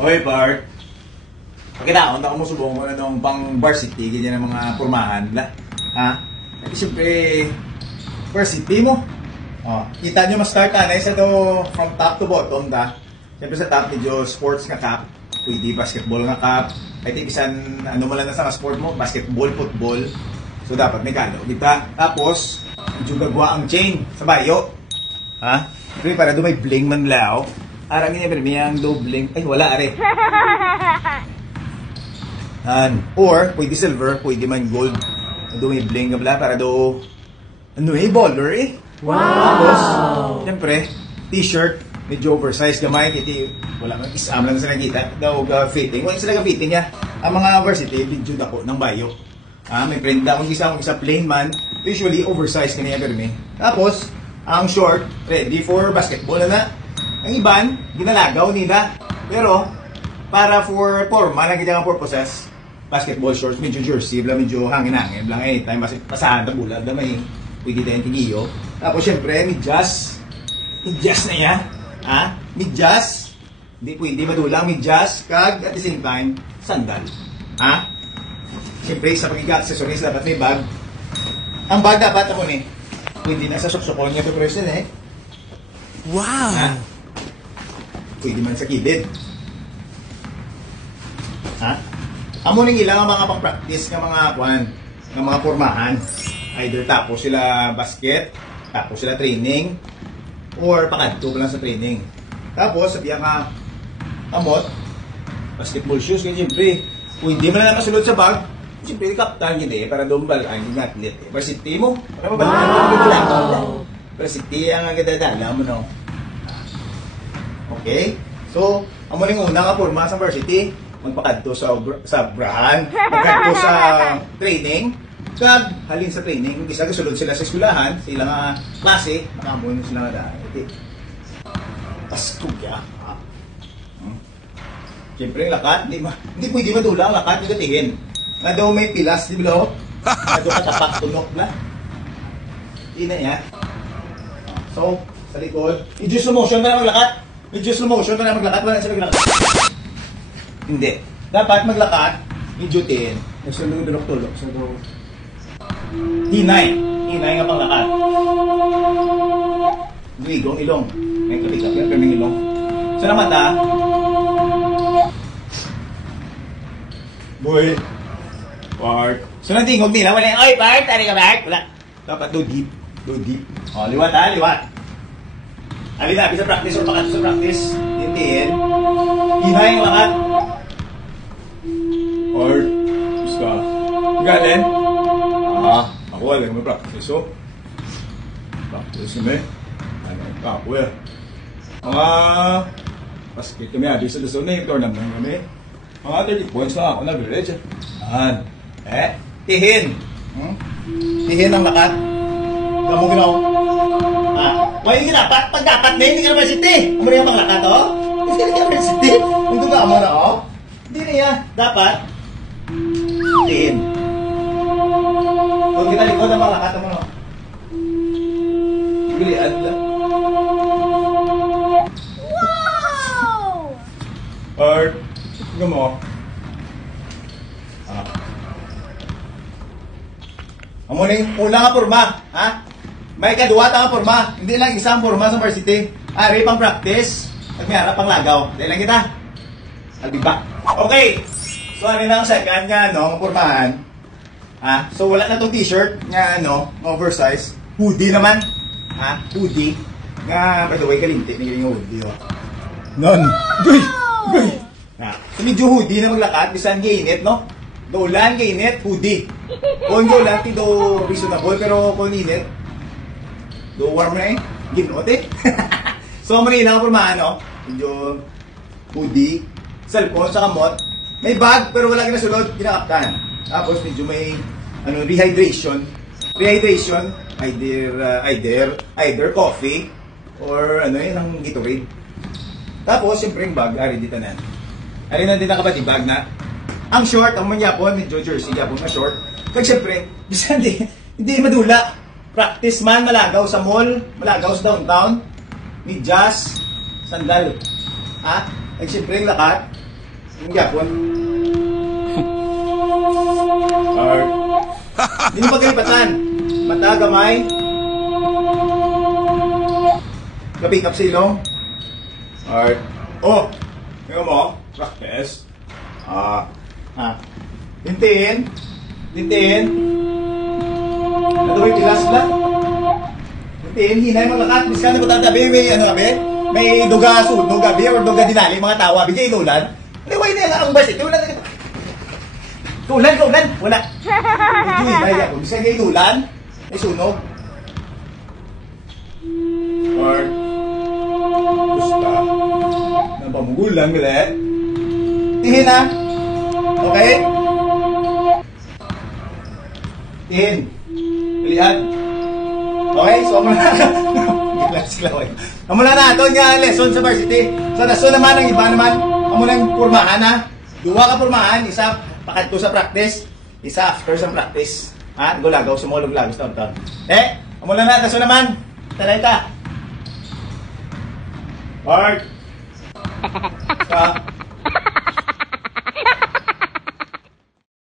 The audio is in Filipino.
Okay, Bart. Pagkitaon, ako mo subong ko na nung pang varsity, ganyan ng mga pormahan. Ha? At siyempre, varsity mo. Oh, kita nyo ma-start na isa to from top to bottom, ta. Siyempre sa top, medyo sports nga cap. Pwede basketball nga cap. I think isan, ano mo lang na sa sport mo, basketball, football. So dapat may kalo. Kita. Tapos, medyo gagwa ang chain sa bayo. Ha? Siyempre, para doon may bling man lao. Arang niya, pero may ang do bling. Ay, wala, are. Or, pwede silver, pwede man gold. Doon may bling nga para do, ano eh, baller eh. Wow! Tapos, siyempre, t-shirt, medyo oversized gamay, kiti, wala kang isam lang sa nakita, daw fitting. Wala sila fitting niya. Ang mga varsity, medyo dako ng bayo. May prenda, kung isa plain man, usually oversized kaniya permi. Tapos, ang short, ready for basketball na. Ang iban, ginalagaw nila. Pero, para for formal, ang kanyang purposes, basketball shorts, medyo jersey, medyo hangin-hangin, lang anytime, pasahan na bulag, na may pwede tayong tigiyo. Tapos, syempre, medyas. Medyas na yan. Ha? Medyas. Hindi pwede madulang. Medyas. Kag, at the same time, sandal. Ha? Syempre, sa pag-accessories, dapat may bag. Ang bag dapat ako ni, pwede na sa suksukon niya to person eh. Wow! Ha? Pwede man sa kilid. Ha? Amo ning ilang mga pang-practice ng mga kwan, ng mga pormahan. Either tapos sila basket, tapos sila training, or pakadto pa lang sa training. Tapos, sabihan ka, amot, basketball shoes, kaya siyempre, kung hindi mo na nakasunod sa bag, siyempre, kaptan gini, para dumbal ang yung athlete. Varsity mo, para mabalik ang varsity ang agad-adala mo, no? Okay? So, ang muling una nga porma sa varsity, magpakadto sa brahan, magpakadto sa training, kag halin sa training, isa kasulod sila sa eskwelahan, sa ilang klase, makamon sila nga dahil. Pasko ya. Siyempre, lakat, hindi pwede madula ang lakat, hindi katihin. Nga daw may pilas, di ba? Nga daw katapak, tunok na. Hindi na yan. So, sa likod, medyo slow motion ka na maglakat. Medyo slow motion ka na maglakat, wala sa maglakat. Hindi. Dapat maglakat, medyo tin. Nagsulong tulok-tulok. So, hinay. Hinay nga panglakat. Duigong ilong. May kapikap yan, pero may ilong. So, na mata. Boy. Bart. So, natingog nila. Wala yung, oy, Bart! Tari ka, Bart! Wala. Dapat do deep. Do deep. O, liwat ha, liwat. Alin na, sa practice o pakat sa practice. Hintiin. Hinay ang lakat. Bart. Gusto. Galing. Ako alam mo practice. So, practice mo eh. Ako eh. Mga basket kami abis sa Luzon na yung tournament kami. Mga 30 points na ako na village. Tihin. Tihin ang lakat. Kamu ginaw. Why yung dapat? Pag dapat na hindi ka naman city. Umari ang mga lakat, oh. Hindi ka naman city. Kung ka mo na, oh. Hindi na yan. Dapat. Tihin. Kung kita likod ang mga lakat mo, no. Biliad lang. Art, tignan mo. Amo na yung una nga porma, ha? May kaduwata nga porma. Hindi lang isang porma sa varsity. Ari pang practice. At may harap pang lagaw. Dahil lang kita. I'll be back. Okay. So, ano na ang second nga, no? Pormahan. Ha? So, wala na itong t-shirt nga, ano, oversize. Hoodie naman. Ha? Hoodie. Nga, by the way, kalinti. Nagaling yung hoodie, oh. None. Guy! Guy! So, medyo hoodie na maglakad. Bisan gainit, no? Dolan, gainit, hoodie. Kung dolan, do reasonable. Pero kung init, do warm na eh. Ginot eh. So, marina ka pormahan, no? Medyo hoodie, cellphone, sa kamot. May bag, pero wala kinasunod. Kinakaptan. Tapos, medyo may ano, rehydration. Rehydration, either coffee or ano yun, ang Gatorade. Tapos, siyempre yung bag, ari dito na. Ari na din nakabati bag na. Ang short, ang manyapon, medyo jersey, yapon na short. Kag siyempre, bisa hindi madula. Practice man, malagaw sa mall, malagaw sa downtown, medyas, sandal. Ha? Kag siyempre yung lakat, Yung yapon. Art. Hindi mo pagkalipatan. Mata, gamay. Gabi, kapsilong. Art. Oh! Tingnan mo. Practice. Lintiin. Lintiin. Natuloy, tilas lang. Lintiin, hinay mo lakat. Miskan na po tatabi. May ano gabi? May duga sunog gabi or duga dinali. Mga tawa. Bigay inulan. Liway na yung ang bas. Ito ulan. Tulan, tulan. Wala. Ito hinay ako. Miskan yung inulan. May sunog. Or gusta. Nang pamugulang, bilet. Tihin na. Okay? Tihin. Pilihan. Okay? So, amula na ito nga lesson sa varsity. So, naso naman ang iba naman. Amula yung purmahan ha. Duwa ka purmahan. Isa pakat ko sa practice. Isa after sa practice. Ha? Gulagaw. Sumulog lagos. Taon-taon. Amula na. Naso naman. Taray ka. Part. Sa